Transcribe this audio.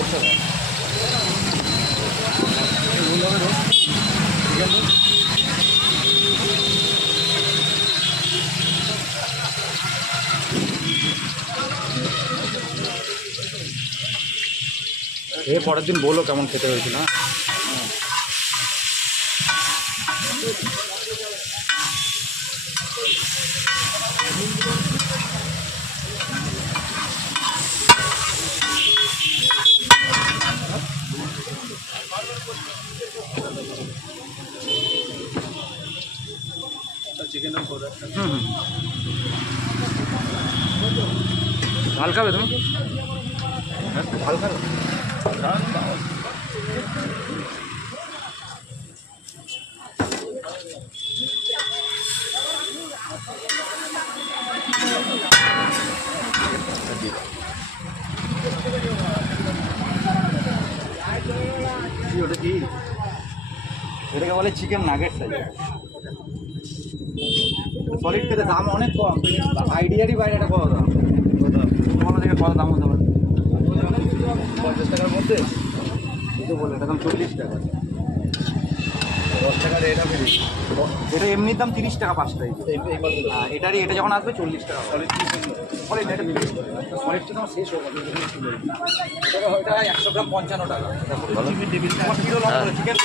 এর পরের দিন বলো কেমন খেতে হয়েছিল। চিকেন ঝাল খাবে তুমি? ঝাল খাবে? ওটা কি? এটাকে বলে চিকেন নাগেটস। সলিড খেতে দাম অনেক কম, আইডিয়ারই বাইরে এটা কত দাম? তোমার থেকে কত দাম হতে পারে? 50 টাকার মধ্যে তো বলে এটা দাম 40 টাকা। 10 টাকার এটা ফ্রি। এটা এমনির দাম 30 টাকা 5টা। এটারই এটা যখন আসবে 40 টাকা। সলিড এটা সলিডটা দাম শেষ হয়ে গেছে। এটা 100 গ্রাম 55 টাকা। চিকেন